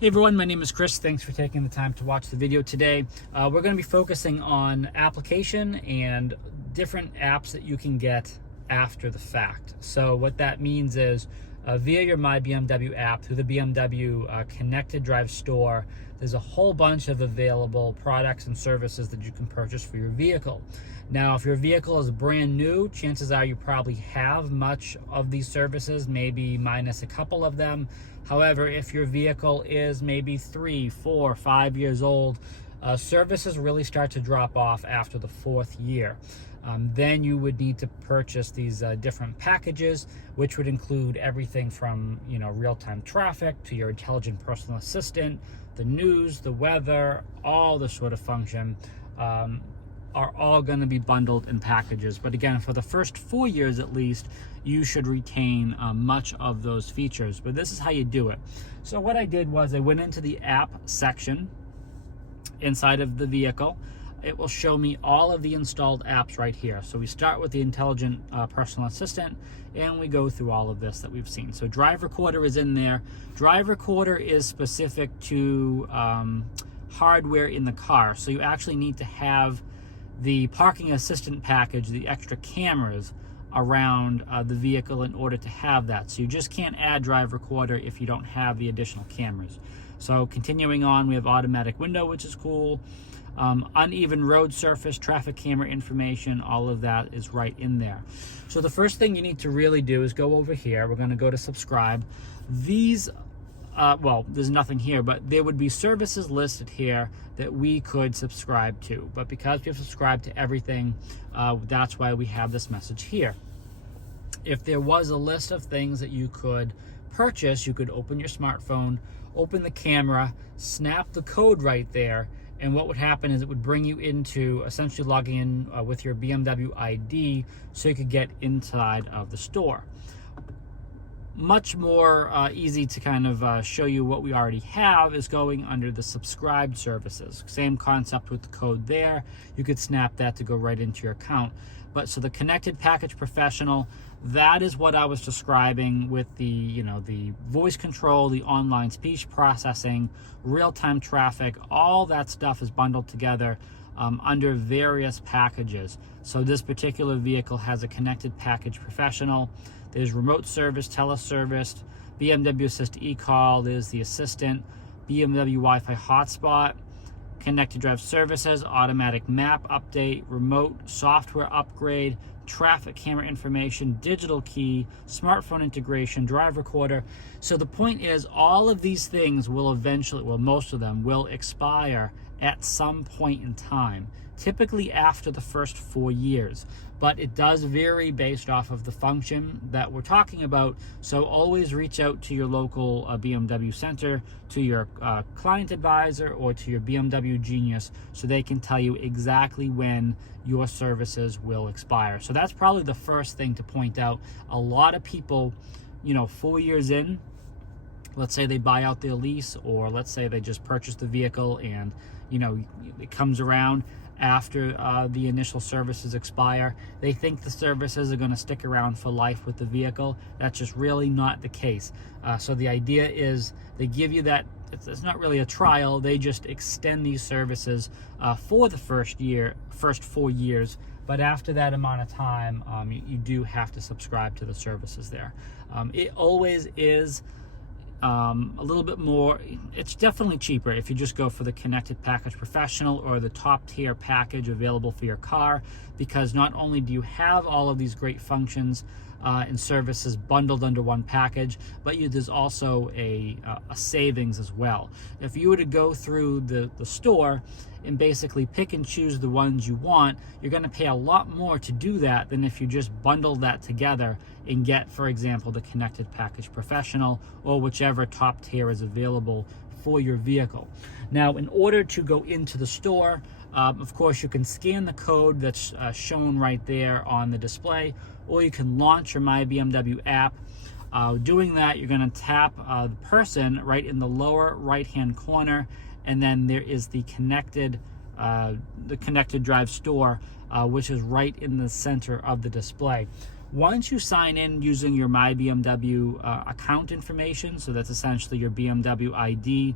Hey everyone, my name is Chris. Thanks for taking the time to watch the video today. We're going to be focusing on application and different apps that you can get after the fact. So what that means is via your My BMW app through the BMW Connected Drive store, there's a whole bunch of available products and services that you can purchase for your vehicle. Now, if your vehicle is brand new, chances are you probably have much of these services, maybe minus a couple of them. However, if your vehicle is maybe 3, 4, 5 years old, services really start to drop off after the 4th year. Then you would need to purchase these different packages, which would include everything from real-time traffic to your intelligent personal assistant, the news, the weather, all the sort of function are all going to be bundled in packages. But again, for the first 4 years at least, you should retain much of those features. But this is how you do it. So what I did was I went into the app section inside of the vehicle. It will show me all of the installed apps right here. So we start with the intelligent personal assistant, and we go through all of this that we've seen. So Drive Recorder is in there. Drive Recorder is specific to hardware in the car. So you actually need to have the parking assistant package, the extra cameras around the vehicle in order to have that. So you just can't add Drive Recorder if you don't have the additional cameras. So continuing on, we have automatic window, which is cool. Uneven road surface, traffic camera information, all of that is right in there. So the first thing you need to really do is go over here. We're going to go to subscribe. These well, there's nothing here, but there would be services listed here that we could subscribe to. But because we've subscribed to everything, that's why we have this message here. If there was a list of things that you could purchase, you could open your smartphone, open the camera, snap the code right there, and what would happen is it would bring you into essentially logging in with your BMW ID so you could get inside of the store. Much more easy to kind of show you what we already have is going under the subscribed services. Same concept with the code there. You could snap that to go right into your account. But so the Connected Package Professional, that is what I was describing with the the voice control, the online speech processing, real-time traffic, all that stuff is bundled together under various packages. So this particular vehicle has a Connected Package Professional. There's remote service, teleservice, BMW Assist eCall, there's the assistant, BMW Wi-Fi hotspot, connected drive services, automatic map update, remote software upgrade, traffic camera information, digital key, smartphone integration, drive recorder. So the point is, all of these things will eventually, well, most of them will expire at some point in time, typically after the first 4 years. But it does vary based off of the function that we're talking about. So always reach out to your local BMW Center, to your client advisor, or to your BMW Genius so they can tell you exactly when your services will expire. So that's probably the first thing to point out. A lot of people, 4 years in, let's say they buy out their lease, or let's say they just purchased the vehicle and it comes around after the initial services expire. They think the services are going to stick around for life with the vehicle. That's just really not the case. So the idea is they give you that, it's not really a trial, they just extend these services for the first 4 years. But after that amount of time, you do have to subscribe to the services there. It always is a little bit more, it's definitely cheaper if you just go for the Connected Package Professional or the top tier package available for your car, because not only do you have all of these great functions and services bundled under one package, but there's also a savings as well. If you were to go through the store and basically pick and choose the ones you want, you're going to pay a lot more to do that than if you just bundle that together and get, for example, the Connected Package Professional or whichever top tier is available for your vehicle. Now, in order to go into the store, of course, you can scan the code that's shown right there on the display, or you can launch your My BMW app. Doing that, you're going to tap the person right in the lower right-hand corner, and then there is the connected drive store, which is right in the center of the display. Once you sign in using your My BMW account information, so that's essentially your BMW ID,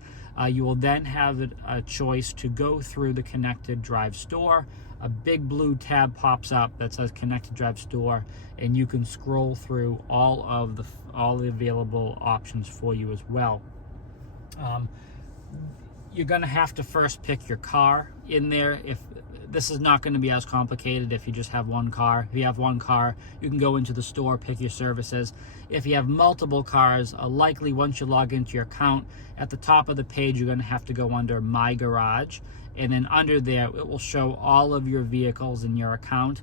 you will then have a choice to go through the Connected Drive Store. A big blue tab pops up that says Connected Drive Store, and you can scroll through all the available options for you as well. You're going to have to first pick your car in there. If this is not going to be as complicated if you just have one car. If you have one car, you can go into the store, pick your services. If you have multiple cars, likely once you log into your account, at the top of the page, you're going to have to go under My Garage. And then under there, it will show all of your vehicles in your account.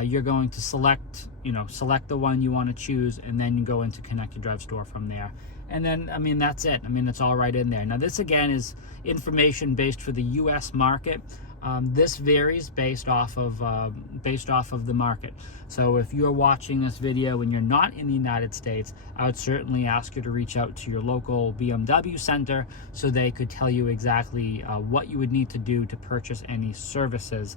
You're going to select the one you want to choose, and then you go into Connected Drive Store from there. And then, that's it. It's all right in there. Now, this again is information based for the U.S. market. This varies based off of the market. So if you're watching this video and you're not in the United States, I would certainly ask you to reach out to your local BMW Center so they could tell you exactly what you would need to do to purchase any services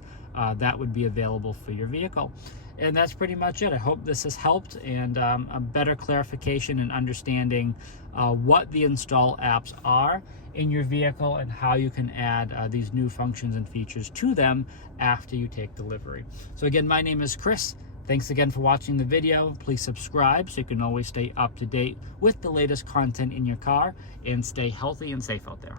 that would be available for your vehicle. And that's pretty much it. I hope this has helped, and a better clarification and understanding what the install apps are in your vehicle and how you can add these new functions and features to them after you take delivery. So again, my name is Chris. Thanks again for watching the video. Please subscribe so you can always stay up to date with the latest content in your car, and stay healthy and safe out there.